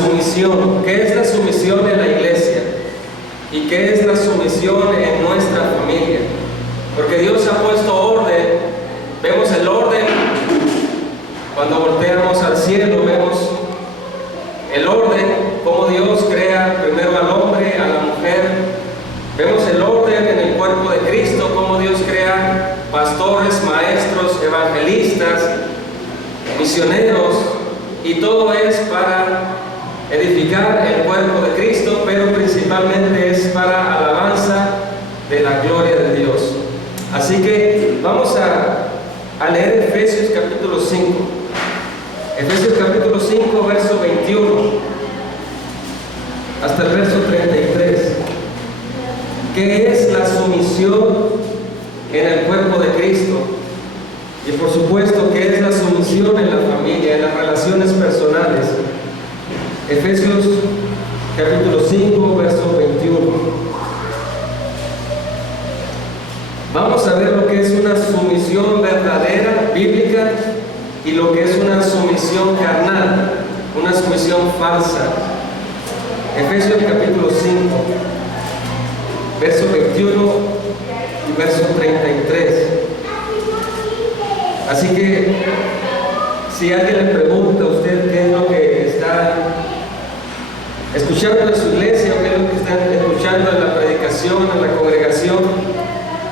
sumisión. ¿Qué es la sumisión en la iglesia? ¿Y qué es la sumisión en nuestra familia? Porque Dios ha puesto orden. Vemos el orden cuando volteamos al cielo, vemos el orden, cómo Dios crea primero al hombre, a la mujer. Vemos el orden en el cuerpo de Cristo, cómo Dios crea pastores, maestros, evangelistas, misioneros, y todo es para edificar el cuerpo de Cristo, pero principalmente es para alabanza de la gloria de Dios. Así que vamos a leer Efesios capítulo 5. Efesios capítulo 5, verso 21 hasta el verso 33. ¿Qué es la sumisión en el cuerpo de Cristo? Y por supuesto, ¿qué es la sumisión en la familia, en las relaciones personales? Efesios capítulo 5, verso 21. Vamos a ver lo que es una sumisión verdadera, bíblica, y lo que es una sumisión carnal, una sumisión falsa. Efesios capítulo 5, verso 21 y verso 33. Así que, si alguien le pregunta a usted qué es lo que está escuchando en su iglesia o qué es lo que están escuchando en la predicación, en la congregación,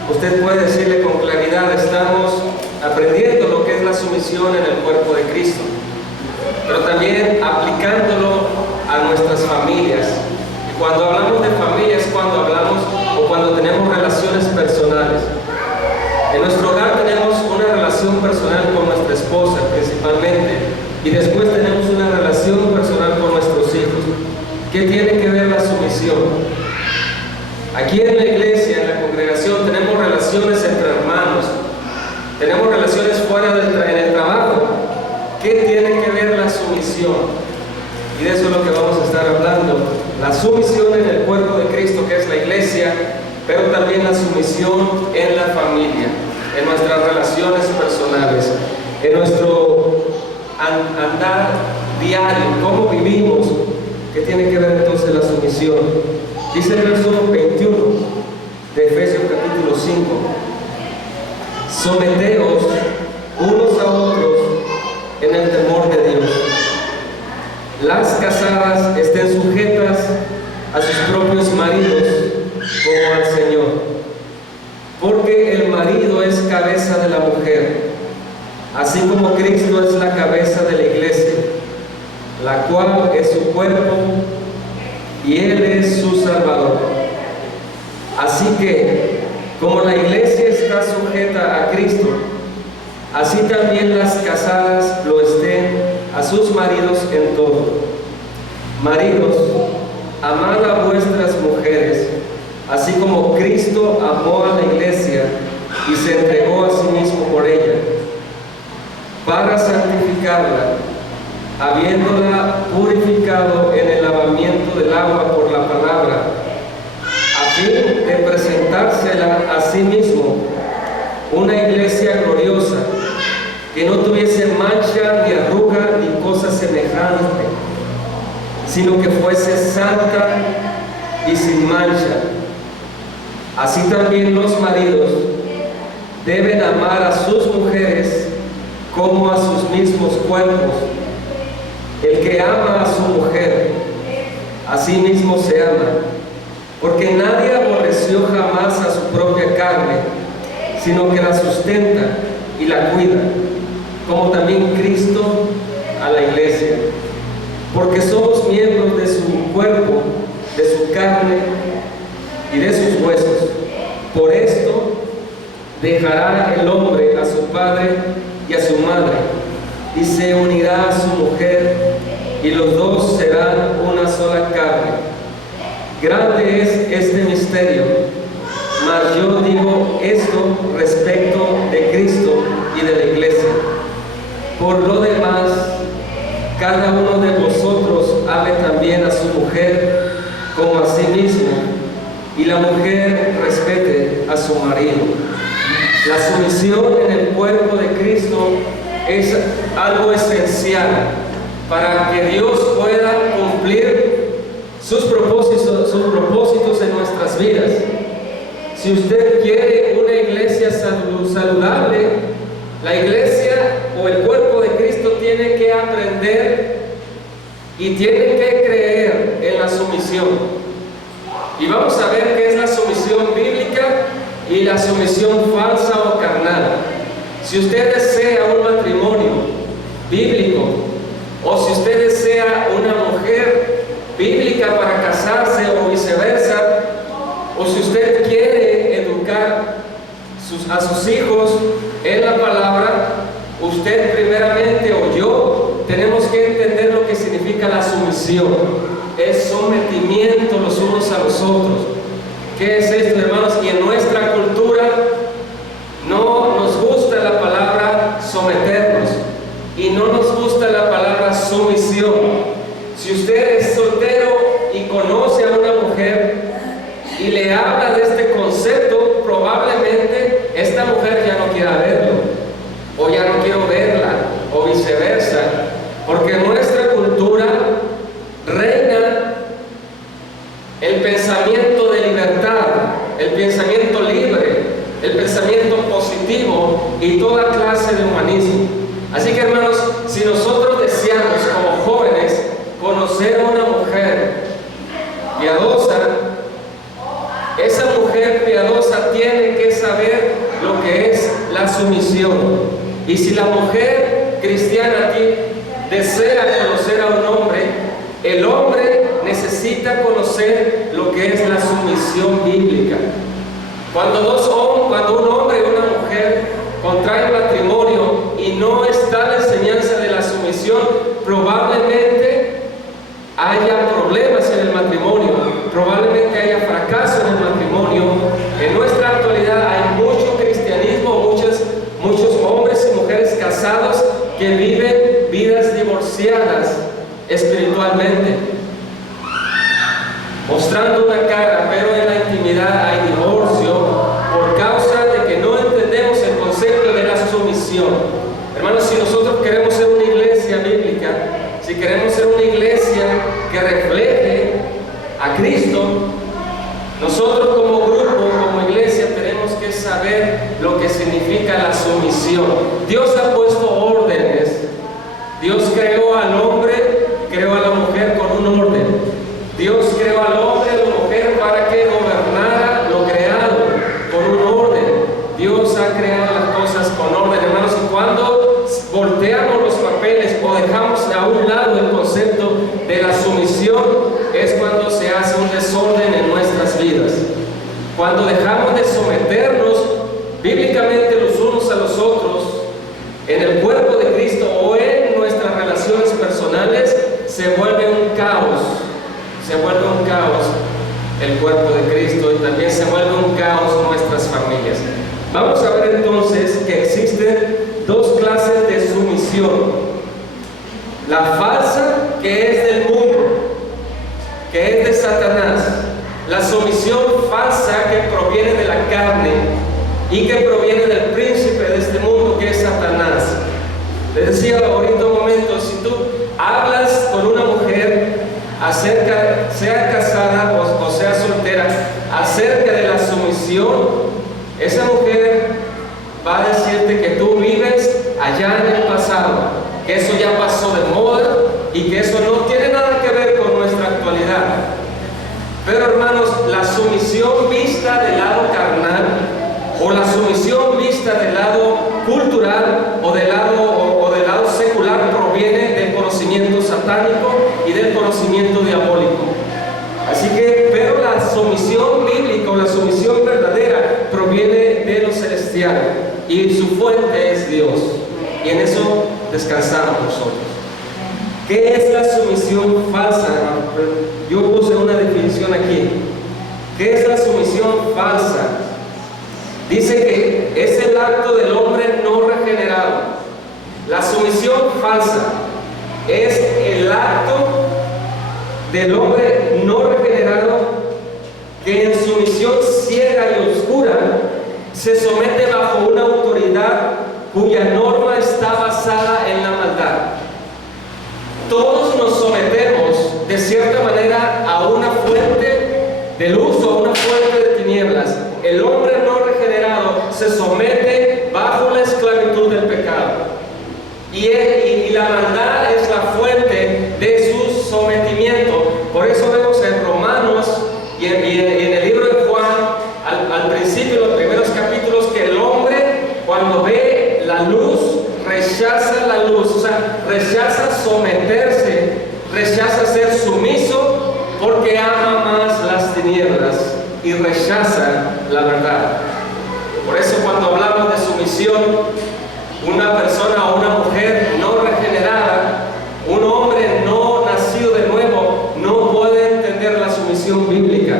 usted puede decirle con claridad: estamos aprendiendo lo que es la sumisión en el cuerpo de Cristo, pero también aplicándolo a nuestras familias. Y cuando hablamos de familias, cuando hablamos o cuando tenemos relaciones personales. En nuestro hogar tenemos una relación personal con nuestra esposa principalmente, y después tenemos una relación personal con nuestros hijos. ¿Qué tiene que ver la sumisión? Aquí en la iglesia, en la congregación, tenemos relaciones entre hermanos, tenemos relaciones fuera en el trabajo. ¿Qué tiene que ver la sumisión? Y de eso es lo que vamos a estar hablando. La sumisión en el cuerpo de Cristo, que es la iglesia, pero también la sumisión en la familia, en nuestras relaciones personales, en nuestro andar diario, cómo vivimos. ¿Qué tiene que ver entonces la sumisión? Dice el verso 21 de Efesios capítulo 5: someteos unos a otros en el temor de Dios. Las casadas estén sujetas a sus propios maridos como al Señor, porque el marido es cabeza de la mujer, así como Cristo es la cabeza de la iglesia, la cual es su cuerpo, y Él es su Salvador. Así que, como la iglesia está sujeta a Cristo, así también las casadas lo estén a sus maridos en todo. Maridos, amad a vuestras mujeres, así como Cristo amó a la iglesia y se entregó a sí mismo por ella, para santificarla, habiéndola purificado en el lavamiento del agua por la palabra, a fin de presentársela a sí mismo una iglesia gloriosa, que no tuviese mancha ni arruga ni cosa semejante, sino que fuese santa y sin mancha. Así también los maridos deben amar a sus mujeres como a sus mismos cuerpos. El que ama a su mujer, a sí mismo se ama, porque nadie aborreció jamás a su propia carne, sino que la sustenta y la cuida, como también Cristo a la iglesia, porque somos miembros de su cuerpo, de su carne y de sus huesos. Por esto dejará el hombre a su padre y a su madre, y se unirá a su mujer, y los dos serán una sola carne. Grande es este misterio, mas yo digo esto respecto de Cristo y de la iglesia. Por lo demás, cada uno de vosotros ame también a su mujer como a sí mismo, y la mujer respete a su marido. La sumisión en el cuerpo de Cristo es algo esencial, para que Dios pueda cumplir sus propósitos en nuestras vidas. Si usted quiere una iglesia saludable, la iglesia o el cuerpo de Cristo tiene que aprender y tiene que creer en la sumisión. Y vamos a ver qué es la sumisión bíblica y la sumisión falsa o carnal. Si usted desea un matrimonio bíblico, o si usted desea una mujer bíblica para casarse o viceversa, o si usted quiere educar a sus hijos en la palabra, usted primeramente o yo tenemos que entender lo que significa la sumisión. Es sometimiento los unos a los otros. ¿Qué es esto, hermanos? Y en nuestra cultura no nos gusta la palabra someternos y no nos gusta la palabra sumisión. Si usted es soltero y conoce a una mujer y le habla de este concepto, probablemente esta mujer ya no quiera verlo, o ya no quiero verla, o viceversa, porque en nuestra cultura reina el pensamiento de libertad, el pensamiento libre, el pensamiento positivo y toda clase de humanismo. Así que, hermanos, si nosotros deseamos como jóvenes conocer a una mujer piadosa, esa mujer piadosa tiene que saber lo que es la sumisión. Y si la mujer cristiana aquí desea conocer a un hombre, el hombre necesita conocer lo que es la sumisión bíblica. Cuando un hombre y una mujer contraen matrimonio y no está la enseñanza de la sumisión, probablemente haya problemas en el matrimonio, probablemente haya fracaso en el matrimonio. En nuestra actualidad hay mucho cristianismo, muchos hombres y mujeres casados que viven vidas divorciadas espiritualmente, mostrando una cara, pero en la intimidad hay divorcio por causa de que no entendemos el concepto de la sumisión. Hermanos, si nosotros queremos ser una iglesia bíblica, si queremos ser una iglesia que refleje a Cristo, nosotros como grupo, como iglesia, tenemos que saber lo que significa la sumisión. Dios ha puesto órdenes. Dios creó al hombre, creó a la mujer con un orden. Dios creó al hombre y a la mujer para que gobernara lo creado con un orden. Dios ha creado las cosas con orden, hermanos. Y cuando volteamos los papeles o dejamos a un lado el concepto de la sumisión, es cuando se hace un desorden en nuestras vidas. Cuando dejamos de someternos bíblicamente los unos a los otros en el cuerpo de Cristo o en nuestras relaciones personales, se vuelve un caos. Se vuelve un caos el cuerpo de Cristo y también se vuelve un caos nuestras familias. Vamos a ver entonces que existen dos clases de sumisión. La falsa, que es del mundo, que es de Satanás. La sumisión falsa, que proviene de la carne y que proviene del príncipe de este mundo, que es Satanás. Les decía ahorita un momento, si tú hablas con una mujer acerca, sea casada o sea soltera, acerca de la sumisión, esa mujer va a decirte que tú vives allá en el pasado, que eso ya pasó de moda y que eso no tiene nada que ver con nuestra actualidad. Pero, hermanos, la sumisión vista del lado carnal o la sumisión vista del lado cultural o del lado secular proviene del conocimiento satánico y del conocimiento diabólico. Así que, pero la sumisión bíblica o la sumisión verdadera proviene de lo celestial y su fuente es Dios, y en eso descansamos nosotros. ¿Qué es la sumisión falsa? Yo puse una definición aquí. ¿Qué es la sumisión falsa? Dice que es el acto del hombre no regenerado. La sumisión falsa es el acto del hombre no regenerado que en sumisión ciega y oscura se somete bajo una autoridad cuya norma está basada en la maldad. todos nos sometemos de cierta manera a una fuente de luz o a una fuente de tinieblas. El hombre no regenerado se somete bajo la esclavitud del pecado. Y la maldad es la fuente de su sometimiento. Por eso vemos en Romanos y en el libro de Juan, al principio, los primeros capítulos, que el hombre, cuando ve la luz, rechaza la luz, o sea, rechaza someterse, rechaza ser sumiso, porque ama más las tinieblas y rechaza la verdad. Por eso cuando hablamos de sumisión, una persona o una mujer no regenerada, un hombre no nacido de nuevo, no puede entender la sumisión bíblica.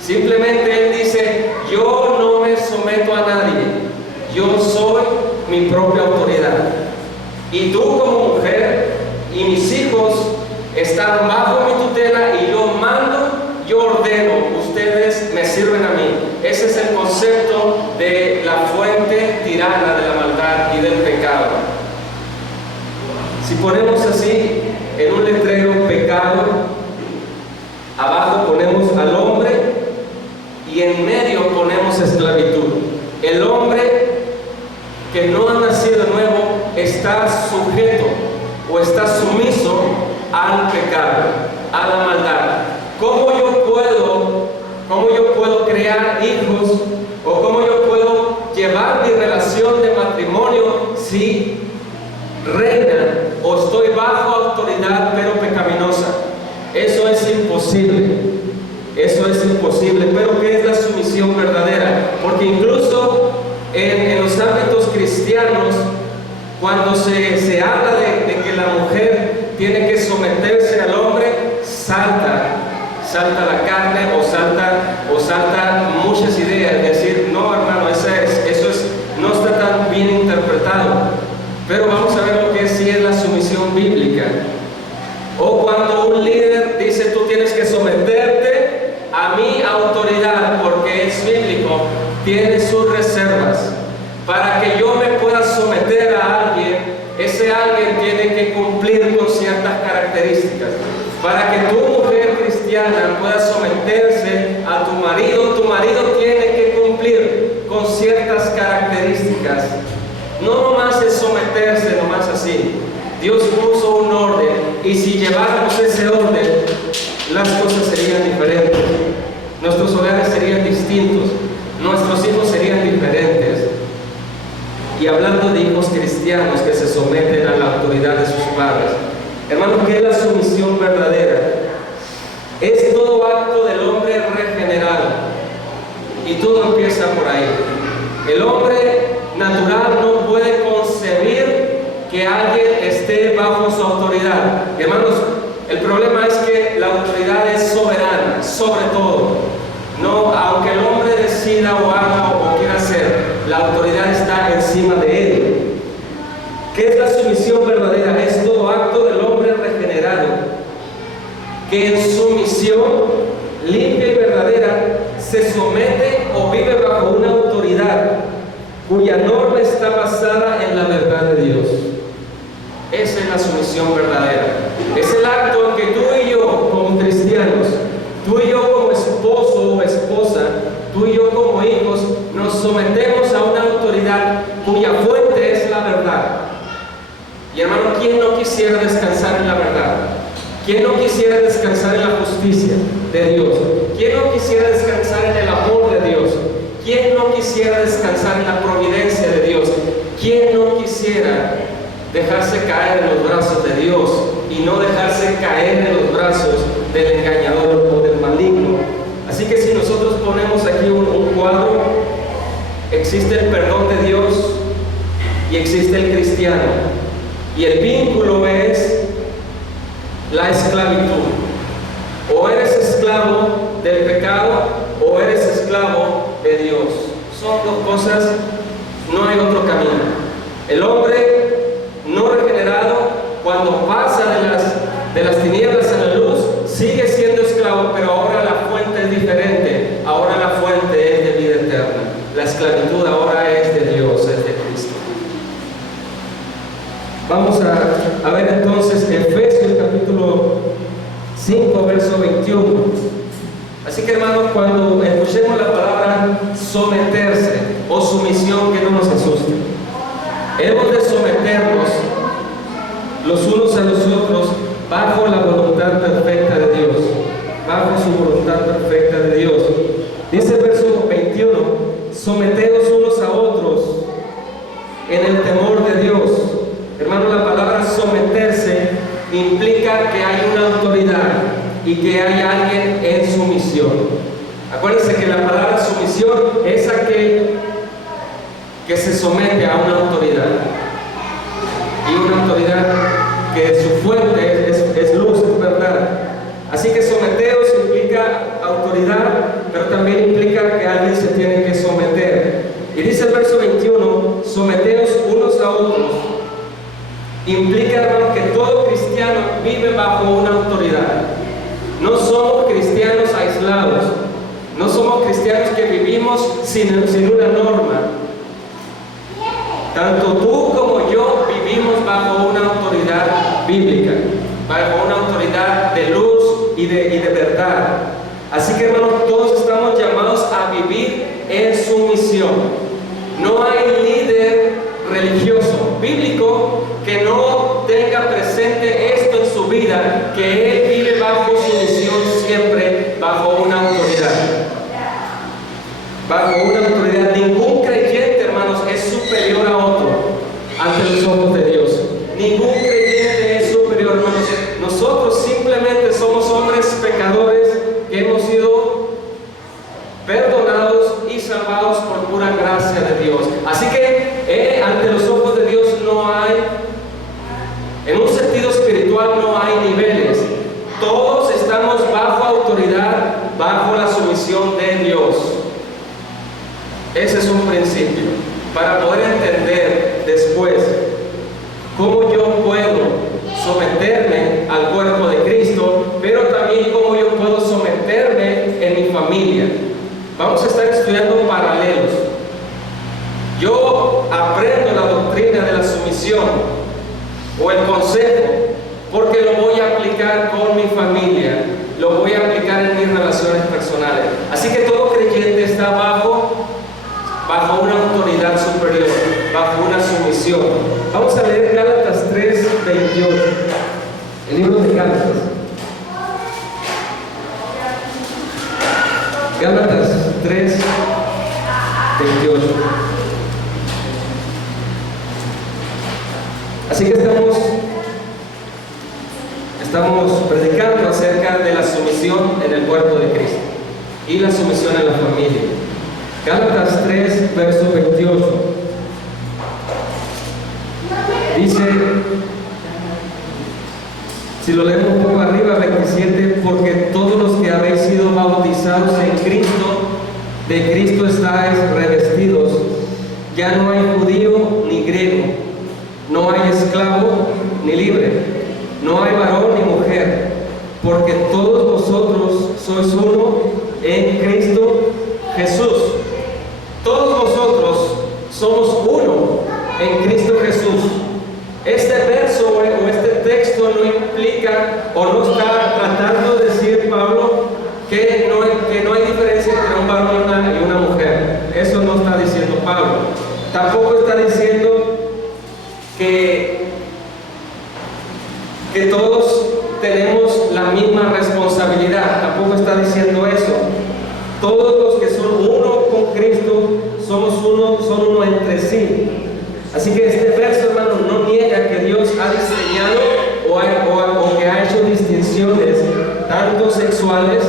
Simplemente él dice: yo no me someto a nadie, yo soy mi propia autoridad. Y tú como mujer y mis hijos están bajo mi tutela y yo mando, yo ordeno, ustedes me sirven a mí. Ese es el concepto de la fuente tirana de la maldad y del pecado. Si ponemos así en un letrero pecado, abajo ponemos al hombre y en medio ponemos esclavitud. El hombre que no ha nacido de nuevo está sujeto o está sumiso al pecado, a la maldad. ¿Cómo yo puedo crear hijos o cómo yo puedo llevar mi relación de matrimonio si reina o estoy bajo autoridad pero pecaminosa? Eso es imposible. Eso es imposible. Pero ¿qué es la sumisión verdadera? Porque incluso en los ámbitos cristianos, cuando se habla de que la mujer tiene que someterse al hombre, salta la carne o salta muchas ideas, es decir, no, hermano, no está tan bien interpretado. Pero vamos a ver lo que sí es la sumisión bíblica. O cuando un líder dice: tú tienes que someterte a mi autoridad, porque es bíblico, tiene sus reservas. Para que yo me pueda someter a alguien, ese alguien tiene que cumplir con ciertas características. Para que tu mujer cristiana pueda someterse a tu marido tiene que cumplir con ciertas características. No nomás es someterse, nomás así. Dios puso un orden, y si lleváramos ese orden, las cosas serían diferentes. Nuestros hogares serían distintos, nuestros hijos serían diferentes. Y hablando de hijos cristianos que se someten a la autoridad de sus padres, hermano, ¿qué es la sumisión verdadera? Es todo acto del hombre regenerado, y todo empieza por ahí. El hombre natural no puede concebir que alguien esté bajo su autoridad. Hermanos, el problema es que la autoridad es soberana sobre todo. No, aunque el hombre decida o haga o quiera hacer, la autoridad está encima de él. ¿Qué es la sumisión verdadera? Es todo acto del hombre regenerado, que en sumisión limpia y verdadera se somete o vive bajo una autoridad cuya norma está basada en la verdad de Dios. Esa es la sumisión verdadera. Es el acto en que tú y yo como cristianos, tú y yo como esposo o esposa, tú y yo como hijos, nos sometemos a una autoridad cuya fuente es la verdad. Y hermano, ¿quién no quisiera descansar en la verdad? ¿Quién no quisiera descansar en la justicia de Dios? ¿Quién no quisiera descansar en el amor de Dios? ¿Quién no quisiera descansar en la providencia de Dios? ¿Quién no quisiera dejarse caer en los brazos de Dios y no dejarse caer en los brazos del engañador o del maligno? Así que si nosotros ponemos aquí un cuadro, existe el perdón de Dios y existe el cristiano. Y el vínculo es la esclavitud. O eres esclavo del pecado o eres esclavo de Dios. Son dos cosas, no hay otro camino. El hombre no regenerado, cuando pasa de las tinieblas a la luz, sigue siendo esclavo, pero ahora la fuente es diferente. Ahora la fuente es de vida eterna. La esclavitud ahora es de Dios, es de Cristo. Vamos a ver entonces Efesios capítulo 5, verso 21. Así que, hermanos, cuando escuchemos la palabra someterse o sumisión, que no nos asuste. Hemos de someternos los unos a los otros bajo la voluntad perfecta de Dios, bajo su voluntad perfecta de Dios. Dice el verso 21, someteos unos a otros en el temor de Dios. Hermano, la palabra someterse implica que hay una autoridad y que hay alguien en sumisión. Acuérdense que la palabra sumisión es aquel que se somete a una autoridad, y una autoridad que su fuente es luz, es verdad. Así que someteos implica autoridad, pero también implica que alguien se tiene que someter. Y dice el verso 21, someteos unos a otros. Implica, hermano, que todo cristiano vive bajo una autoridad. No somos cristianos aislados, no somos cristianos que vivimos sin una norma. Tanto tú como yo vivimos bajo una autoridad bíblica, bajo una autoridad de luz y de verdad. Así que, hermanos, todos estamos llamados a vivir en sumisión. No hay líder religioso bíblico que no tenga presente esto en su vida, que él vive bajo sumisión siempre, bajo una autoridad. Bajo una autoridad. Ningún creyente, hermanos, es superior a otro ante los ojos de Dios. Ningún creyente es superior, hermanos. Nosotros simplemente somos hombres pecadores que hemos sido perdonados y salvados por pura gracia de Dios. Así que ante los ojos de Dios no hay, en un sentido espiritual no hay niveles. Todos estamos bajo autoridad, bajo la sumisión de Dios. Ese es un principio para poder entender después cómo yo puedo someterme al cuerpo de Cristo, pero también cómo yo puedo someterme en mi familia. Vamos a estar estudiando paralelos. Yo aprendo la doctrina de la sumisión o el consejo porque lo voy a aplicar con mi familia, lo voy a aplicar en mis relaciones personales. Así que todo creyente está bajo una autoridad superior, bajo una sumisión. Vamos a leer Gálatas 3:28, el libro de Gálatas. Gálatas 3:28. Así que estamos predicando acerca de la sumisión en el cuerpo de Cristo y la sumisión en la familia. Gálatas 3, verso 28. Dice, si lo leemos un poco arriba, 27, porque todos los que habéis sido bautizados en Cristo, de Cristo estáis revestidos. Ya no hay judío ni griego, no hay esclavo ni libre, no hay varón ni mujer, porque todos vosotros sois uno en Cristo Jesús. Todos nosotros somos uno en Cristo Jesús. Este verso o este texto no implica o no está tratando de decir Pablo que no hay diferencia entre un varón y una mujer. Eso no está diciendo Pablo. Tampoco está diciendo que todos tenemos la misma responsabilidad. Tampoco está diciendo eso. Todos los que son uno con Cristo son uno entre sí. Así que este verso, hermano, no niega que Dios ha diseñado o que ha hecho distinciones tanto sexuales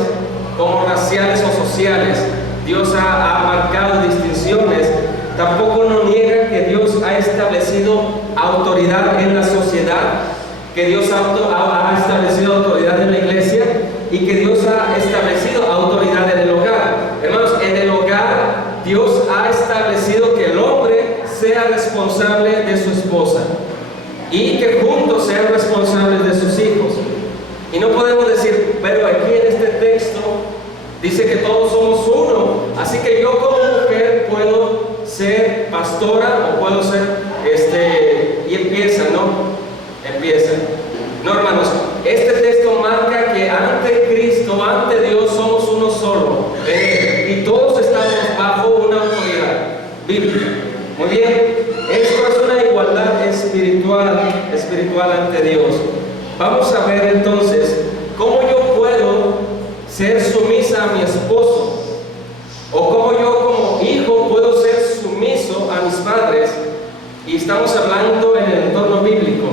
como raciales o sociales. Dios ha marcado distinciones. Tampoco no niega que Dios ha establecido autoridad en la sociedad, que Dios ha establecido autoridad en la iglesia y que Dios ha establecido autoridad en el hogar. Hermanos, en el hogar Dios ha establecido que el hombre sea responsable de su esposa y que juntos sean responsables de sus hijos. Y no podemos decir, pero aquí en este texto dice que todos somos uno, así que yo como mujer puedo ser pastora o puedo ser, y empieza, ¿no? empieza. No, hermanos, este texto marca que ante Cristo, ante Dios, somos uno solo en Él, y todos estamos bajo una autoridad bíblica. Muy bien, esto es una igualdad espiritual ante Dios. Vamos a ver entonces cómo yo puedo ser sumisa a mi esposo, o cómo yo como hijo puedo ser sumiso a mis padres, y estamos hablando en el entorno bíblico.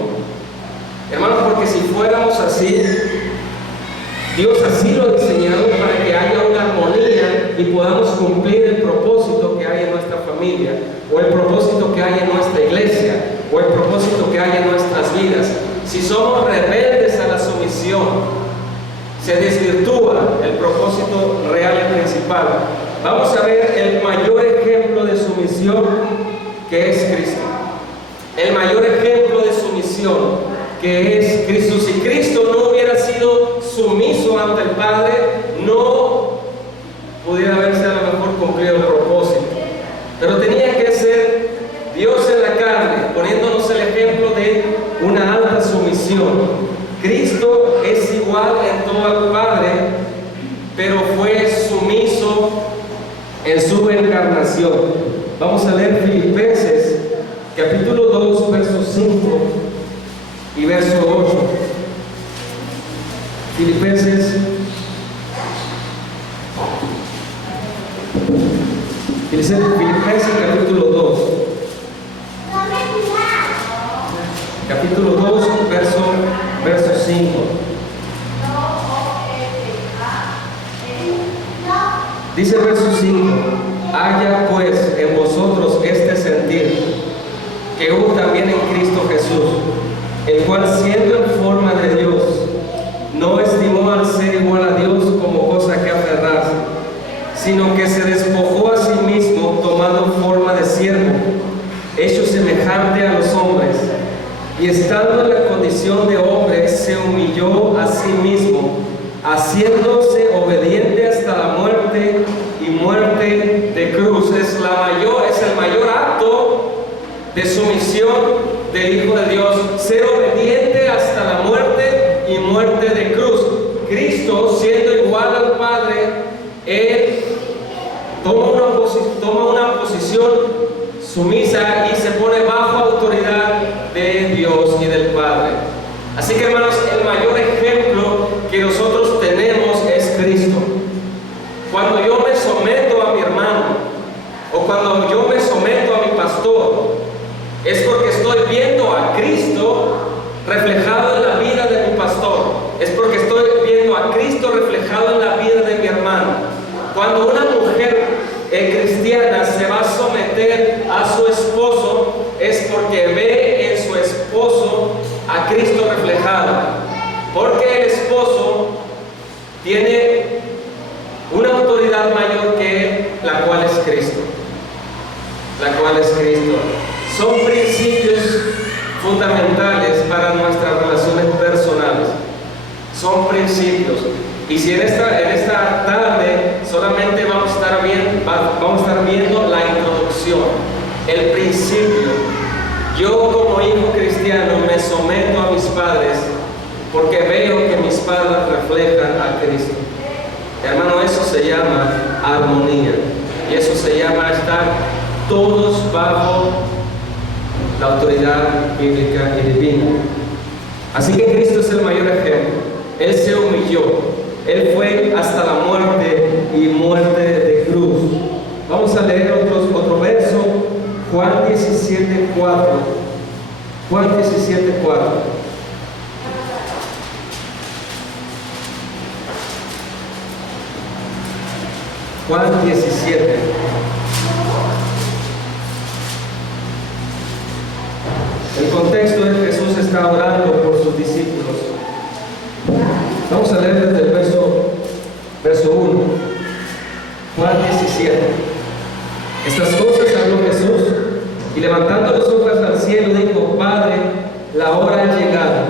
Hermanos, porque si fuéramos así, Dios así lo ha diseñado para que haya una armonía y podamos cumplir el propósito que hay en nuestra familia, o el propósito que hay en nuestra iglesia, o el propósito que hay en nuestras vidas. Si somos rebeldes a la sumisión, se desvirtúa el propósito real y principal. Vamos a ver el mayor ejemplo de sumisión, que es Cristo. El mayor ejemplo de sumisión, que es Cristo. Si Cristo no hubiera sido sumiso ante el Padre, no pudiera haberse a lo mejor cumplido el propósito. Pero tenía que ser Dios en la carne, poniéndonos el ejemplo de una alta sumisión. Cristo es igual en todo al Padre, pero fue sumiso en su encarnación. Vamos a leer Filipenses, capítulo 2, verso 5 y verso 8. Filipenses capítulo 2. Capítulo 2, verso 5. Dice el verso 5: haya pues en vosotros este sentir, que hubo también en Cristo Jesús, el cual siendo en forma de Dios, no estimó al ser igual a Dios como cosa que aferrarse, sino que se despojó a sí mismo, tomando forma de siervo, hecho semejante a los hombres, y estando en la condición de hombre, se humilló a sí mismo, haciéndose obediente hasta la muerte, y muerte de cruz. Es el mayor acto de sumisión del Hijo de Dios, ser obediente hasta la muerte y muerte de cruz. Cristo, siendo igual al Padre, Él toma una posición sumisa y se pone bajo autoridad de Dios y del Padre. Así que, hermanos, el mayor ejemplo que nosotros tenemos es Cristo. Cuando yo me someto a mi hermano, o cuando yo me someto a mi pastor, es porque estoy viendo a Cristo reflejado en la vida de mi pastor. Es porque estoy viendo a Cristo reflejado en la vida de mi hermano. Cuando una mujer cristiana se va a someter a su esposo, es porque ve en su esposo a Cristo reflejado. Porque el esposo tiene una autoridad mayor que él, la cual es Cristo. Son principios fundamentales para nuestras relaciones personales. Son principios. Y si en esta tarde solamente vamos a estar viendo la introducción, el principio. Yo como hijo cristiano me someto a mis padres porque veo que mis padres reflejan a Cristo. Hermano, eso se llama armonía, y eso se llama estar todos bajo la autoridad bíblica y divina. Así que Cristo es el mayor ejemplo. Él se humilló, Él fue hasta la muerte y muerte de cruz. Vamos a leer otro verso, Juan 17:4. Juan 17:4. Juan 17. El contexto es que Jesús está orando por sus discípulos. Vamos a leer desde el verso 1. Juan 17. Estas cosas habló Jesús, y levantando los ojos al cielo dijo: Padre, la hora ha llegado.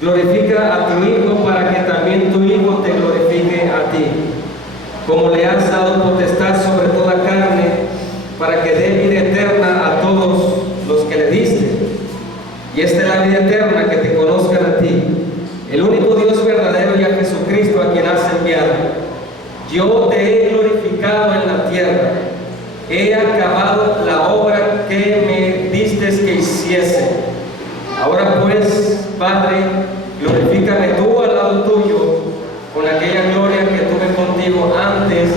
Glorifica a tu Hijo, para que también tu Hijo te glorifique a ti, como le has dado potestad sobre toda carne, para que dé vida eterna a todos los que le diste. Y esta es la vida eterna que te conozcan a ti, el único Dios verdadero, y a Jesucristo a quien has enviado. Yo te he glorificado en la tierra, he acabado la obra que me distes que hiciese. Ahora pues, Padre, glorifícame tú al lado tuyo, con aquella gloria que tuve contigo antes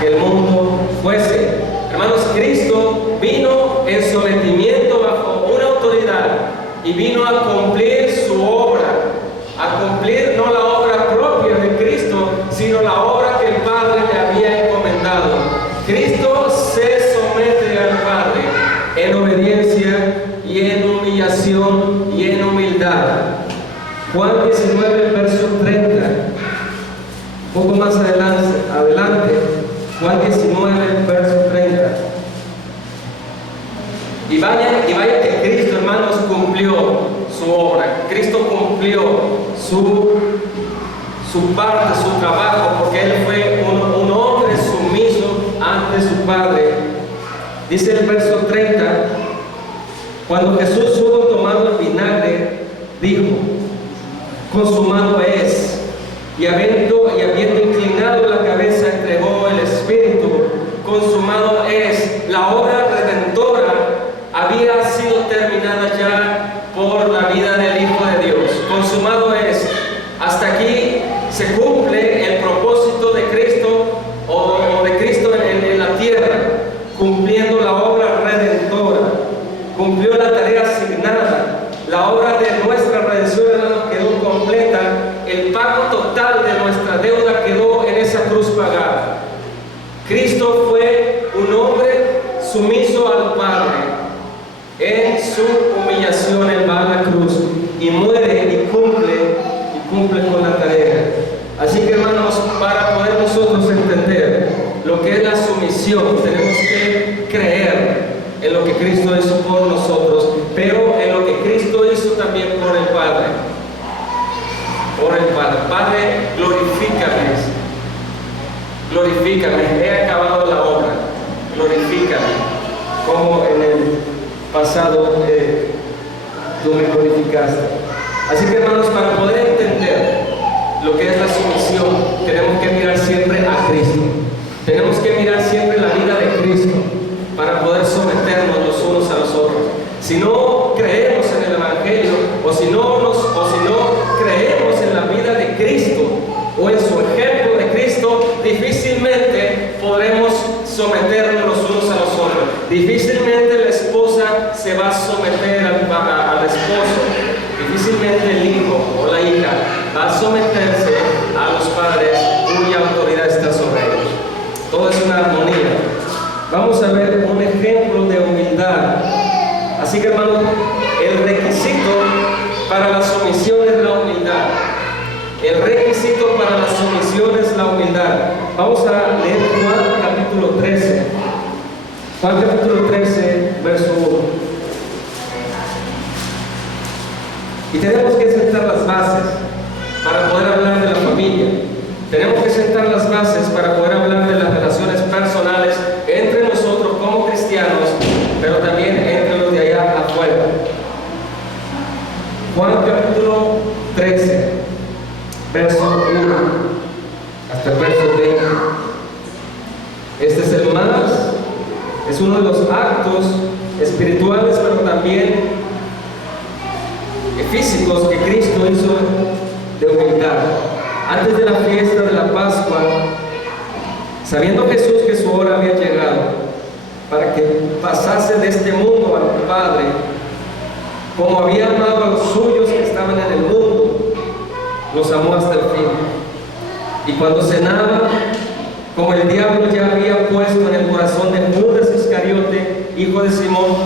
que el mundo fuese. Hermanos, Cristo vino en sometimiento bajo una autoridad y vino a cumplir su obra, a cumplir no la obra propia de Cristo, sino la obra que el Padre le había encomendado. Cristo se somete al Padre en obediencia y en humillación y en humildad. Juan 19, verso 30. Un poco más adelante, Juan 19, verso 30. Y vaya que Cristo, hermanos, cumplió su obra. Cristo cumplió su parte, su trabajo, porque Él fue un hombre sumiso ante su Padre. Dice el verso 30, cuando Jesús hubo tomado el vinagre, dijo: consumado es. Y habiendo inclinado la cabeza, entregó el Espíritu. Consumado es. La obra redentora había sido terminada ya por la vida del Hijo de Dios. Consumado es. Hasta aquí se cumple el propósito de Cristo o de Cristo en la tierra, cumpliendo la obra redentora. Cumplió la tarea asignada. La obra de nuestra redención, hermano, quedó completa. El pago total de nuestra deuda quedó en esa cruz pagada. Cristo fue un hombre sumiso al Padre. En su humillación Él va a la cruz y muere y cumple con la tarea. Así que, hermanos, para poder nosotros entender lo que es la sumisión, tenemos que creer en lo que Cristo hizo por nosotros, pero en lo que Cristo hizo también por el Padre. Por el Padre. Padre, glorifícame, he acabado la obra, glorifícame, como en el pasado tú me glorificaste. Así que, hermanos, para poder entender lo que es la sumisión, tenemos que mirar siempre a Cristo. Tenemos que mirar siempre la vida de Cristo para poder someternos los unos a los otros. Si no creemos en el Evangelio, o si no creemos en la vida de Cristo o en su ejemplo de Cristo, difícilmente podremos someternos los unos a los otros. Difícilmente la esposa se va a someter al esposo. Difícilmente el hijo o la hija va a someterse a los padres cuya autoridad está sobre ellos. Todo es una armonía. Vamos a ver un ejemplo de humildad. Así que, hermanos, el requisito para la sumisión es la humildad. El requisito para la sumisión es la humildad. Vamos a leer Juan capítulo 13. Juan capítulo 13, verso 1. Y tenemos que sentar las bases para poder hablar de la familia. Tenemos que sentar las bases para poder hablar de las relaciones personales entre nosotros como cristianos, pero también entre los de allá afuera. Juan capítulo 13, verso 1 hasta el verso 20. Este es es uno de los actos espirituales, pero también físicos que Cristo hizo de humildad. Antes de la fiesta de la Pascua, sabiendo Jesús que su hora había llegado para que pasase de este mundo al Padre, como había amado a los suyos que estaban en el mundo, los amó hasta el fin. Y cuando cenaba, como el diablo ya había puesto en el corazón de Judas Iscariote, hijo de Simón,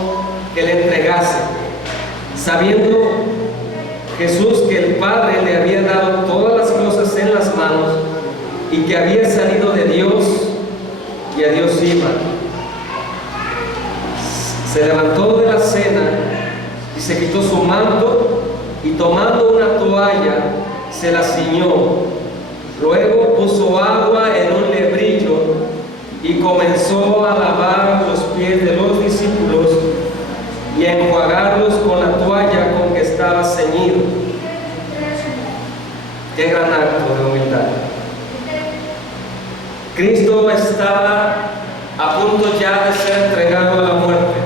que le entregase, sabiendo Jesús que el Padre le había dado todas las cosas en las manos y que había salido de Dios y a Dios iba, se levantó de la cena y se quitó su manto y tomando una toalla se la ciñó. Luego puso agua en un lebrillo y comenzó a lavar los pies de los discípulos y a enjuagarlos con la toalla con que estaba ceñido. ceñido. Qué gran acto de humildad. Cristo estaba a punto ya de ser entregado a la muerte.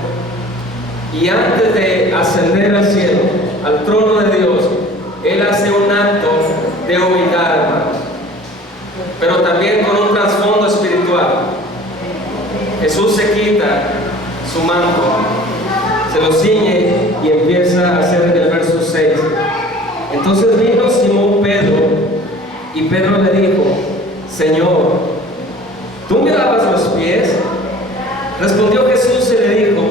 Y antes de ascender al cielo, al trono de Dios, Él hace un acto de humildad, hermanos. Pero también con un trasfondo espiritual. Jesús se quita su manto, se lo ciñe y empieza a hacer en el verso 6. Entonces vino Simón Pedro y Pedro le dijo: Señor, ¿tú me lavas los pies? Respondió Jesús y le dijo: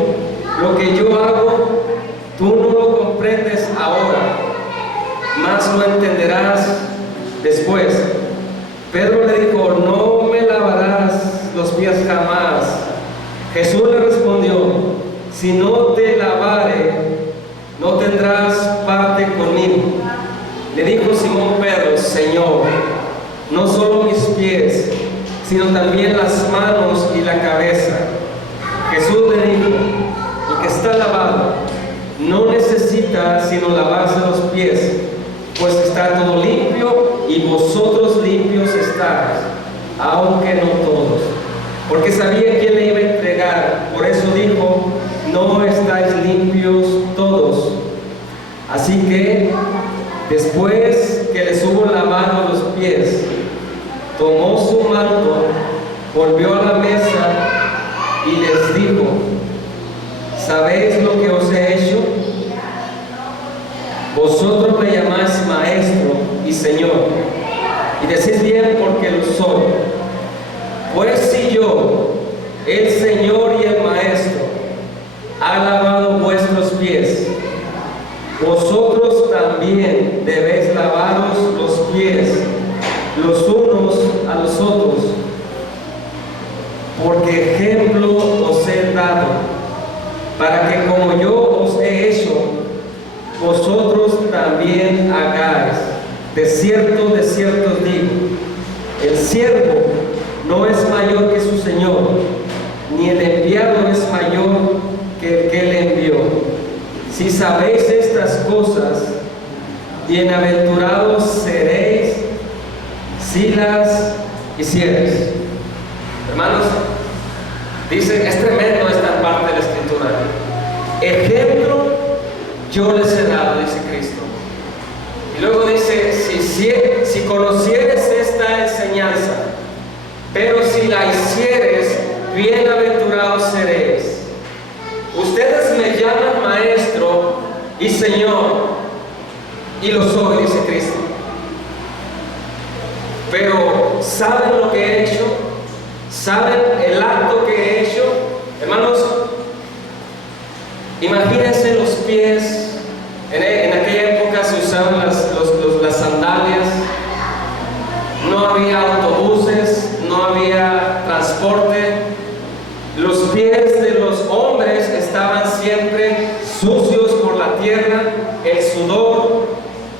lo que yo hago, tú no lo comprendes ahora, mas lo entenderás después. Pedro le dijo: no me lavarás los pies jamás. Jesús le respondió: si no te lavare, no tendrás parte conmigo. Le dijo Simón Pedro: Señor, no solo mis pies, sino también las manos y la cabeza. Jesús le dijo: el que está lavado no necesita sino lavarse los pies, pues está todo limpio, y vosotros limpios estáis, aunque no todos. Porque sabía quién le iba a entregar, por eso dijo: no estáis limpios todos. Así que, después que les hubo lavado los pies, tomó su manto, volvió a la mesa y les dijo: ¿sabéis lo que os he hecho? Vosotros me llamáis maestro y señor, y decís bien porque lo soy. Pues si yo, el Señor y el Maestro, ha lavado vuestros pies, vosotros también debéis lavaros los pies los unos a los otros, porque ejemplo os he dado, para que como yo os he hecho, vosotros también hagáis. De cierto os digo, el siervo no es mayor que su Señor, ni el enviado es mayor que el que le envió. Si sabéis estas cosas, bienaventurados seréis si las hiciereis. Hermanos, dice, es tremendo esta parte de la Escritura. Ejemplo yo les he dado, dice Cristo. Y luego dice: si conocieres esta enseñanza, pero si la hicieres, bienaventurados seréis. Ustedes me llaman maestro y señor, y lo soy, dice Cristo. Pero ¿saben lo que he hecho? ¿Saben el acto que he hecho? Hermanos, imagínense los pies. En aquella época se usaban las sandalias. No había autobuses, no había transporte. Los pies de los hombres estaban siempre sucios por la tierra, el sudor,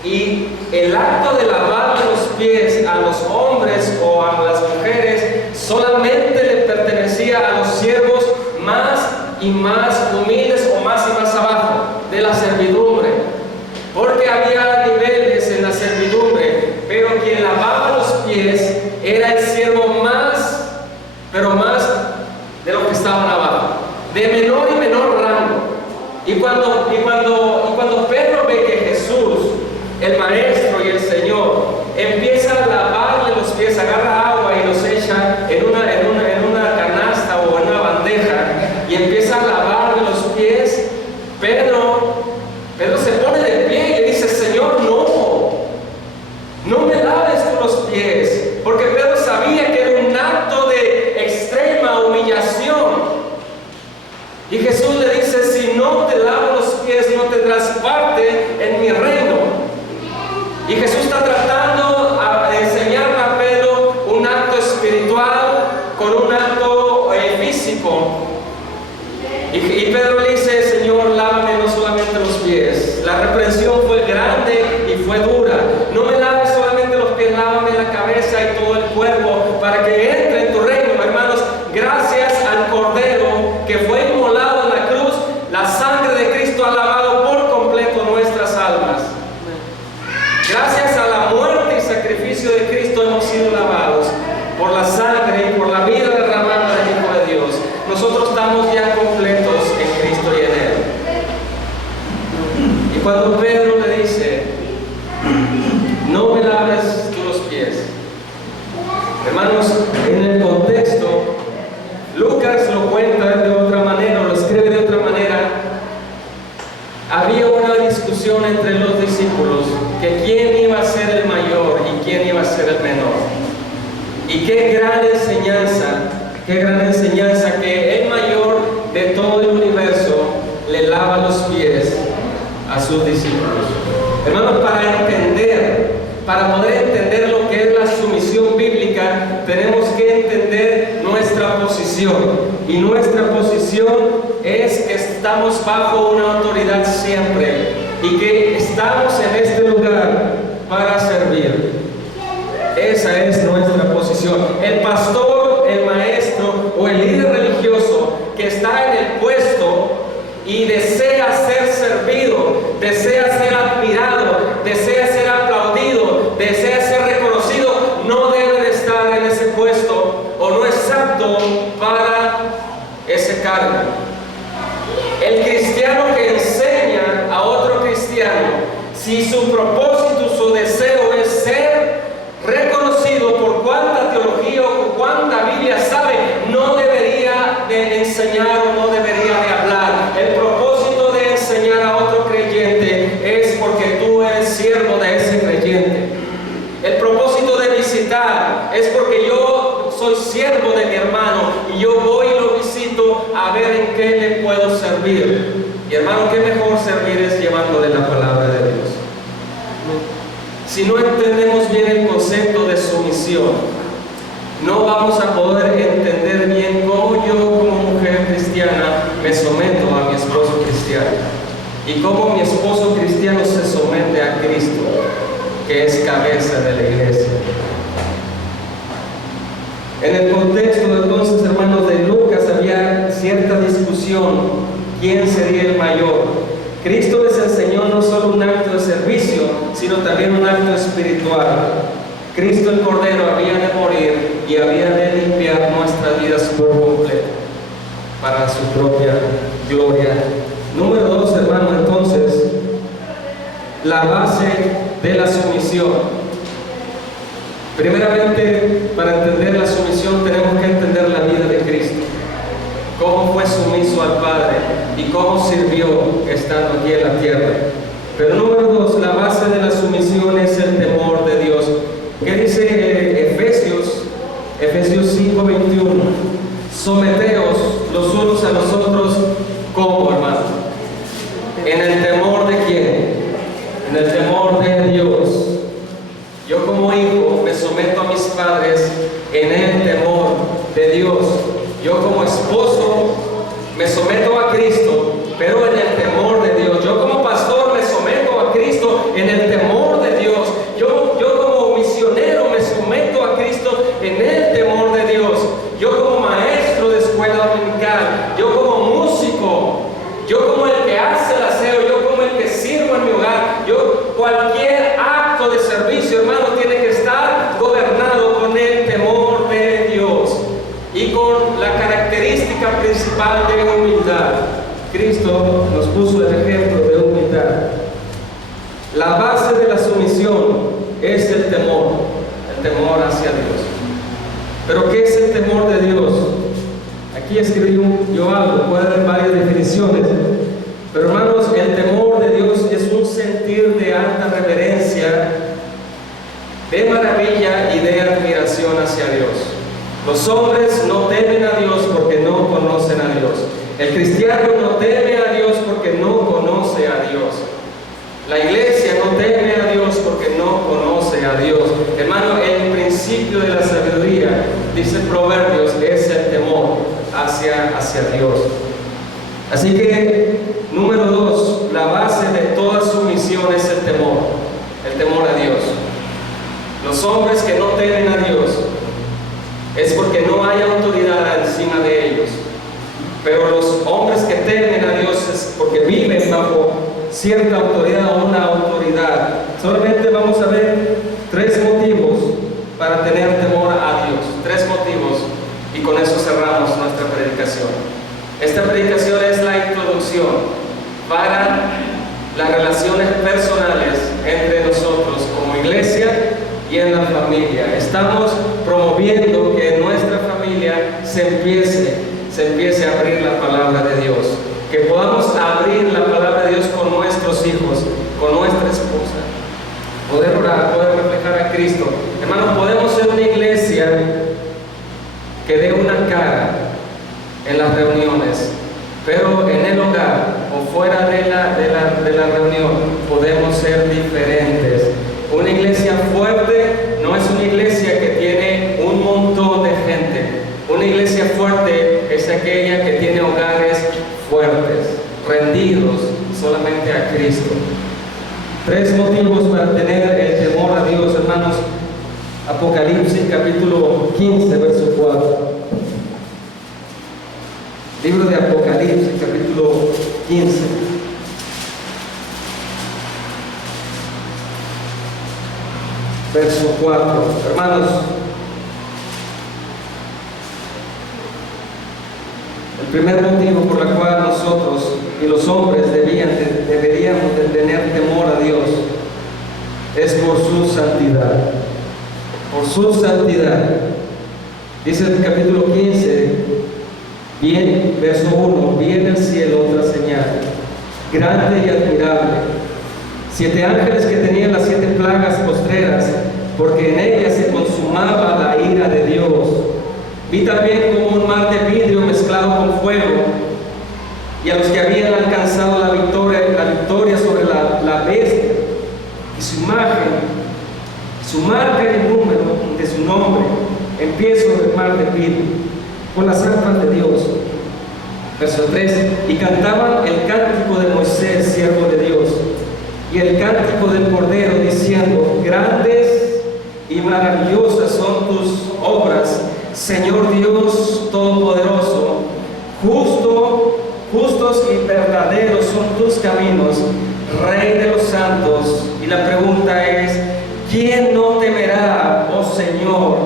y el acto de lavar los pies a los hombres o a las mujeres solamente le pertenecía a los siervos más y más humildes, o más y más abajo de la servidumbre, porque había niveles en la servidumbre, pero quien lavaba los pies era el siervo más, pero más de los que estaban abajo, de menor y menor rango. Y cuando Pedro ve que Jesús, el Maestro y el Señor, empieza a lavarle los pies, agarra agua y los echa en una canasta o en una bandeja y empieza a lavarle los pies, Pedro se pone de pie y le dice: Señor, no me laves tú los pies, porque Pedro sabía que era un acto de extrema humillación. Y Jesús le dice: si no te lavo los pies, no tendrás parte en mi reino. Y Jesús está tratando de enseñarle a Pedro un acto espiritual con un acto físico. Y Pedro le dice: Señor, lávame no solamente los pies. La reprensión fue grande y fue dura. No me laves solamente los pies, lávame la cabeza y todo el cuerpo, para que entre en tu reino. Hermanos, gracias al Cordero que fue inmolado en la cruz, la sangre de Cristo ha lavado por completo nuestras almas. Gracias a la muerte y sacrificio de Cristo hemos sido lavados por la sangre y por la vida derramada del Hijo de Dios. Nosotros estamos ya completos en Cristo y en Él. Y cuando Pedro le dice, no me laves tú los pies. Hermanos, en el contexto, Lucas lo cuenta de otra manera, lo escribe de otra manera. Había una discusión entre los discípulos, que quién iba a ser el mayor y quién iba a ser el menor. Y qué gran enseñanza que el mayor de todo el universo le lava los pies a sus discípulos. Hermanos, para poder entender lo que es la sumisión bíblica, tenemos que entender nuestra posición. Y nuestra posición es que estamos bajo una autoridad siempre y que estamos en este lugar para servir. Esa es nuestra posición. El pastor, el maestro o el líder religioso que está en el puesto y desea ser servido, desea ser admirado, desea ser aplaudido, desea ser reconocido, no debe de estar en ese puesto o no es apto para ese cargo. El cristiano que enseña a otro cristiano, si su propósito, su deseo es ser reconocido por cuánta teología o por cuánta Biblia sabe, no debería de enseñar o no debería de hablar. El propósito de enseñar a otro creyente es porque tú eres siervo de ese creyente. El propósito de visitar es porque yo soy siervo de mi hermano y yo voy y lo visito a ver en qué le puedo servir. Y hermano, qué mejor servir es llevándole la palabra de Dios. Si no entendemos bien el concepto de sumisión, no vamos a poder entender bien cómo yo como mujer cristiana me someto a mi esposo cristiano y cómo mi esposo cristiano se somete a Cristo, que es cabeza de la iglesia. En el contexto entonces, hermanos, de Lucas había cierta discusión, ¿quién sería el mayor? Cristo les enseñó no solo un acto de servicio, sino también un acto espiritual. Cristo el Cordero había de morir y había de limpiar nuestras vidas por completo para su propia gloria. Número 2, hermano, entonces, la base de la sumisión. Primeramente, para entender la sumisión tenemos que entender la vida de Cristo. Cómo fue sumiso al Padre y cómo sirvió estando aquí en la tierra. Pero número 2, la base de la sumisión es el temor de Dios. ¿Qué dice Efesios 5:21? Someteos los unos a los otros como, hermano. ¿En el temor de quién? En el temor de Dios. Yo como hijo me someto a mis padres en el temor de Dios. Yo como esposo me someto a Cristo, pero en el temor de Dios. Yo como pastor me someto a Cristo en el temor de Dios. Yo como misionero me someto a Cristo en el temor de Dios. Yo como maestro de escuela dominical, yo como músico, yo como el que hace el aseo, yo como el que sirvo en mi hogar, cualquier acto de servicio, hermano, tiene que estar gobernado con el temor de Dios y con la característica principal de humildad. Cristo nos puso el ejemplo de humildad. La base de la sumisión es el temor hacia Dios. ¿Pero qué es el temor de Dios? Aquí escribí yo algo, puede haber varias definiciones, pero hermanos, el temor de Dios es un sentir de alta reverencia, de maravilla y de admiración hacia Dios. Los hombres no temen a Dios porque no conocen a Dios. El cristiano no teme a Dios porque no conoce a Dios. La iglesia no teme a Dios porque no conoce a Dios. Hermano, el principio de la sabiduría, dice Proverbios, es el temor hacia Dios. Así que, número 2, la base de toda sumisión es el temor a Dios. Los hombres que no temen a Dios es porque no hay autoridad encima de ellos. Pero los hombres que temen a Dios es porque viven bajo cierta autoridad o una autoridad. Solamente vamos a Esta predicación es la introducción para las relaciones personales entre nosotros como iglesia y en la familia. Estamos promoviendo que en nuestra familia se empiece a abrir la palabra de Dios, que podamos abrir la palabra de Dios con nuestros hijos, con nuestra esposa, poder orar, poder reflejar a Cristo. Hermanos, podemos ser una iglesia que dé una cara en las reuniones, pero en el hogar o fuera de la reunión podemos ser diferentes. Una iglesia fuerte no es una iglesia que tiene un montón de gente. Una iglesia fuerte es aquella que tiene hogares fuertes, rendidos solamente a Cristo. 3 motivos para tener el temor a Dios, hermanos. Apocalipsis capítulo 15, verso 4. Libro de Apocalipsis capítulo 15. Verso 4. Hermanos, el primer motivo por el cual nosotros y los hombres deberíamos de tener temor a Dios es por su santidad. Por su santidad. Dice el capítulo 15, bien, verso 1, vi en el cielo otra señal, grande y admirable. 7 ángeles que tenían las 7 plagas postreras, porque en ellas se consumaba la ira de Dios. Vi también como un mar de vidrio mezclado con fuego, y a los que habían alcanzado la victoria sobre la bestia, y su imagen, su marca y el número de su nombre, en pie sobre el mar de vidrio, con las arpas de Dios. Verso 3, y cantaban el cántico de Moisés, siervo de Dios, y el cántico del Cordero, diciendo: grandes y maravillosas son tus obras, Señor Dios Todopoderoso. Justos y verdaderos son tus caminos, Rey de los santos. Y la pregunta es: ¿quién no temerá, oh Señor,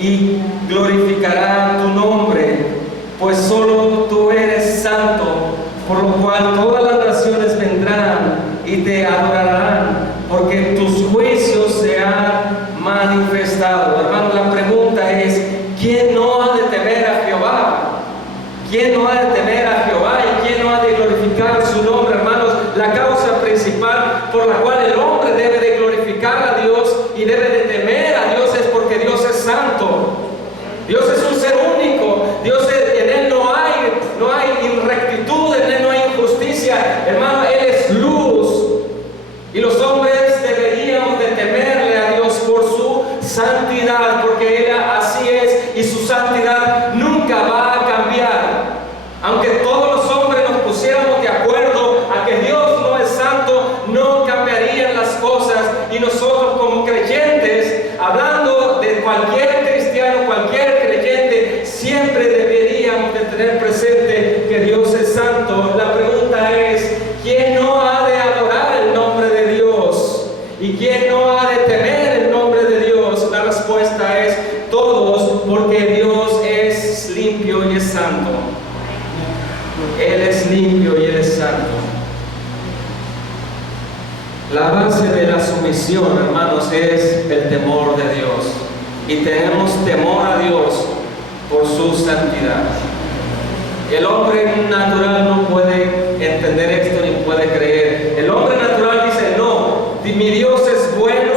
y glorificará tu nombre? Pues solo tú eres santo, por lo cual todas las naciones vendrán y te adorarán, porque tus juicios se han manifestado. Hermano, la pregunta es: ¿quién no ha de temer a Jehová? ¿Quién no ha de temer a Jehová y quién no ha de glorificar su nombre? Hermanos, la causa principal por la cual el hombre debe de glorificar a Dios y debe de temer a Dios es porque Dios es santo. Dios es un ser único. En Él no hay irrectitud, en Él no hay injusticia. Hermano, Él es luz. Y los hombres deberíamos de temerle a Dios por su santidad, porque Él así es, y su santidad nunca va a cambiar. Aunque todos los hombres nos pusiéramos de acuerdo a que Dios no es santo, no cambiarían las cosas. Y nosotros como creyentes, hablando de cualquier cristiano, cualquier creyente, siempre deberíamos de tener presente que Dios es santo. La pregunta es: ¿quién no ha de adorar el nombre de Dios? ¿Y quién no ha de temer el nombre de Dios? La respuesta es: todos, porque Dios es limpio y es santo. Él es limpio y Él es santo. La base de la sumisión, hermanos, es el temor de Dios. Y tenemos temor a Dios por su santidad. El hombre natural no puede entender esto ni puede creer. El hombre natural dice: no, mi Dios es bueno,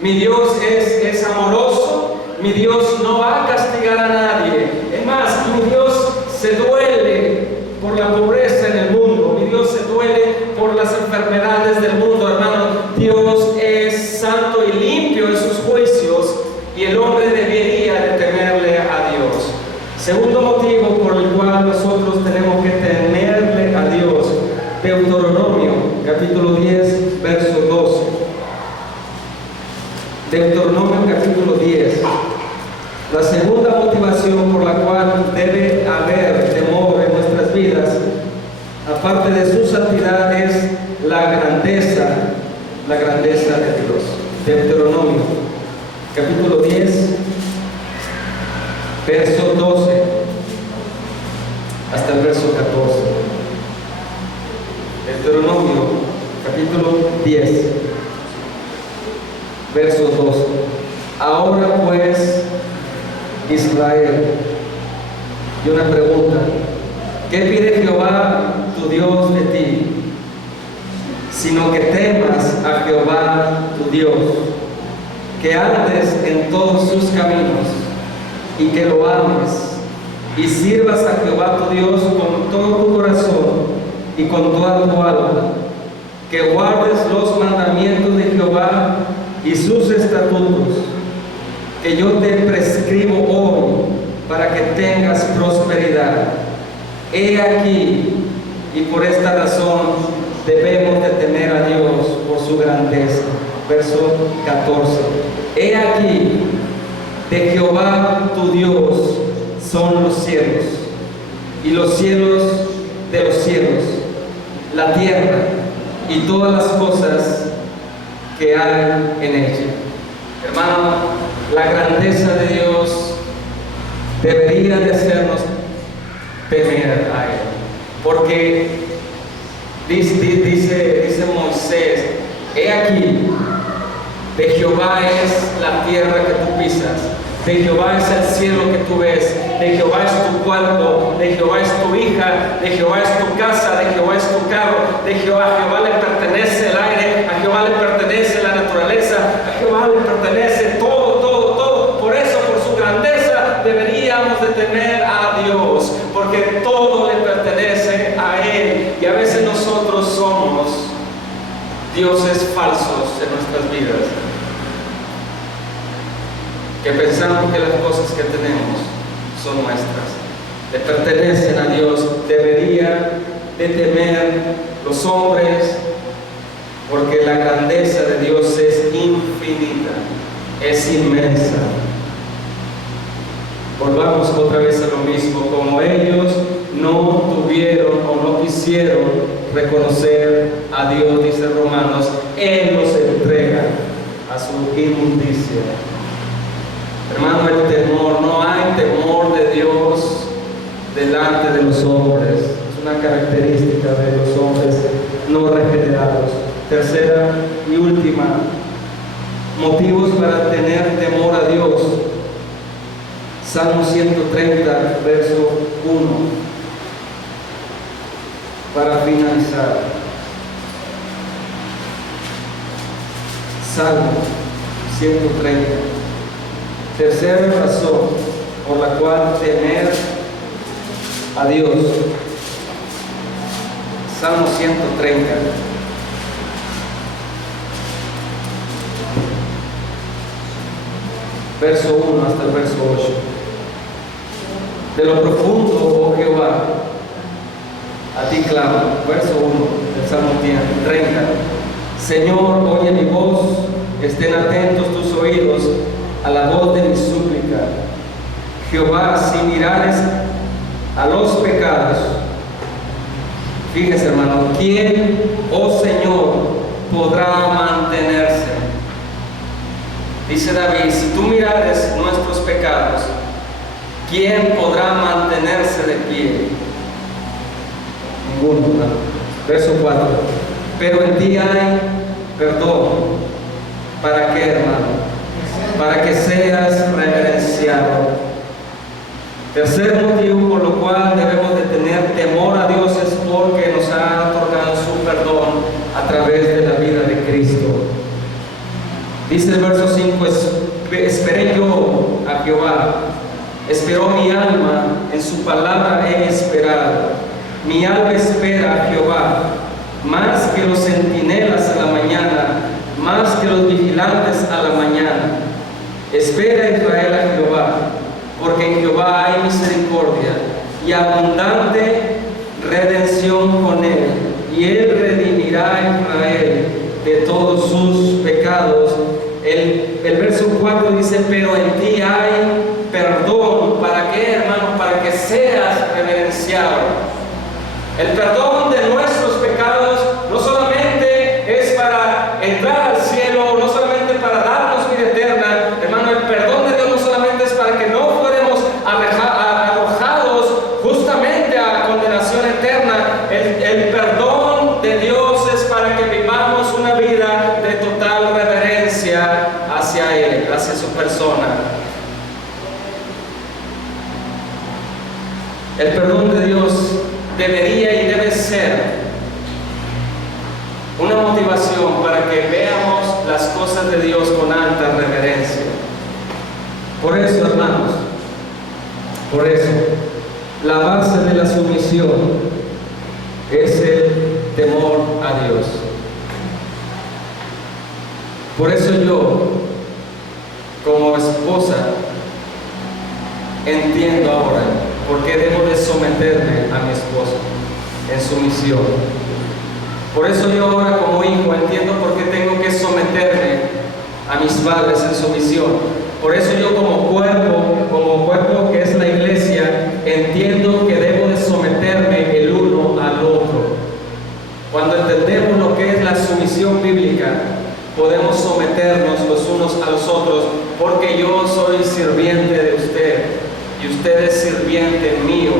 mi Dios es amoroso, mi Dios no va a castigar a nadie. Es más, mi Dios se duele por la pobreza en el mundo, mi Dios se duele por las enfermedades del mundo. Hermano, Dios es santo y limpio en sus juicios, y el hombre debería de temerle a Dios. Segundo motivo por el cual nosotros tenemos que temerle a Dios, Deuteronomio capítulo 10, verso 12. Deuteronomio capítulo 10. La segunda motivación por la cual debe haber temor en nuestras vidas, aparte de su santidad, es la grandeza de Dios. Deuteronomio capítulo 10, verso 12 hasta el verso 14. Deuteronomio, capítulo 10, verso 12. Ahora pues, Israel, y una pregunta: ¿qué pide Jehová tu Dios de ti? Sino que temas a Jehová tu Dios, que andes en todos sus caminos y que lo ames y sirvas a Jehová tu Dios con todo tu corazón y con toda tu alma, que guardes los mandamientos de Jehová y sus estatutos, que yo te prescribo hoy para que tengas prosperidad. He aquí, y por esta razón debemos de temer a Dios por su grandeza. Verso 14. He aquí, de Jehová tu Dios son los cielos, y los cielos de los cielos, la tierra y todas las cosas que hay en ella. Hermano, la grandeza de Dios debería de hacernos temer a Él, porque dice Moisés: he aquí, de Jehová es la tierra que tú pisas, de Jehová es el cielo que tú ves, de Jehová es tu cuerpo, de Jehová es tu hija, de Jehová es tu casa, de Jehová es tu carro, de Jehová, a Jehová le pertenece el aire, a Jehová le pertenece la naturaleza, a Jehová le pertenece todo, todo, todo. Por eso, por su grandeza, deberíamos de temer a Dios, porque todo le pertenece a Él. Y a veces nosotros somos dioses falsos en nuestras vidas, que pensamos que las cosas que tenemos son nuestras, le pertenecen a Dios. Debería de temer los hombres, porque la grandeza de Dios es infinita, es inmensa. Volvamos otra vez a lo mismo: como ellos no tuvieron o no quisieron reconocer a Dios, dice Romanos, Él los entrega a su inmundicia. Hermano, el temor, no hay temor de Dios delante de los hombres. Es una característica de los hombres no regenerados. Tercera y última, motivos para tener temor a Dios. Salmo 130, verso 1. Para finalizar, Salmo 130. Tercera razón por la cual temer a Dios. Salmo 130. Verso 1 hasta el verso 8. De lo profundo, oh Jehová, a ti clamo. Verso 1 del Salmo 30. Señor, oye mi voz, estén atentos tus oídos a la voz de mi súplica. Jehová, si mirares a los pecados, fíjese, hermano, ¿quién, oh Señor, podrá mantenerse? Dice David: si tú mirares nuestros pecados, ¿quién podrá mantenerse de pie? Ninguno, hermano. Verso 4. Pero en ti hay perdón. ¿Para qué, hermano? Para que seas reverenciado. Tercer motivo por lo cual debemos de tener temor a Dios es porque nos ha otorgado su perdón a través de la vida de Cristo. Dice el verso 5: esperé yo a Jehová, esperó mi alma, en su palabra he esperado. Mi alma espera a Jehová, más que los centinelas a la mañana, más que los vigilantes a la mañana. Espera Israel a Jehová, porque en Jehová hay misericordia y abundante redención con él, y él redimirá a Israel de todos sus pecados. El verso 4 dice: pero en ti hay perdón. ¿Para qué, hermanos? Para que seas reverenciado. El perdón de nuestros pecados no solamente es para entrar al cielo, no solamente para darnos vida eterna, hermano. El perdón de Dios no solamente es para que no fuéramos arrojados justamente a condenación hacia su persona. El perdón de Dios debería y debe ser una motivación para que veamos las cosas de Dios con alta reverencia. Por eso, hermanos, por eso, la base de la sumisión es el temor a Dios. Por eso yo, como esposa, entiendo ahora por qué debo de someterme a mi esposo en sumisión. Por eso yo ahora como hijo entiendo por qué tengo que someterme a mis padres en sumisión. Por eso yo como cuerpo que es la iglesia, entiendo que debo de someterme el uno al otro. Cuando entendemos lo que es la sumisión bíblica, podemos someternos los unos a los otros, porque yo soy sirviente de usted y usted es sirviente mío.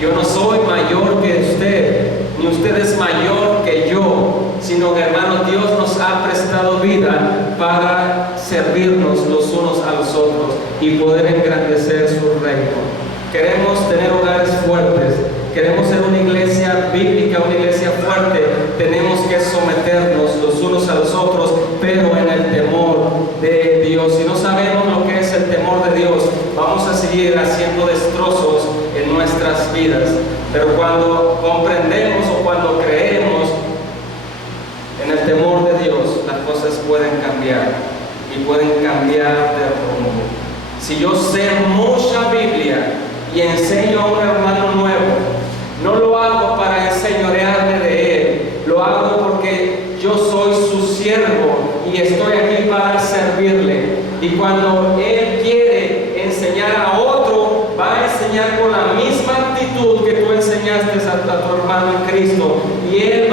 Yo no soy mayor que usted, ni usted es mayor que yo, sino que, hermano, Dios nos ha prestado vida para servirnos los unos a los otros y poder engrandecer su reino. Queremos tener hogares fuertes, queremos ser una iglesia bíblica, una iglesia fuerte. Tenemos que someternos los unos a los otros, pero en el temor de Dios. Si no sabemos lo que es el temor de Dios, vamos a seguir haciendo destrozos en nuestras vidas. Pero cuando comprendemos o cuando creemos en el temor de Dios, las cosas pueden cambiar y pueden cambiar de rumbo. Si yo sé mucha Biblia y enseño a un hermano nuevo, no lo hago para enseñorearme de él, lo hago porque yo soy su siervo y estoy aquí para servirle. Y cuando él quiere enseñar a otro, va a enseñar con la misma actitud que tú enseñaste a tu hermano en Cristo, y él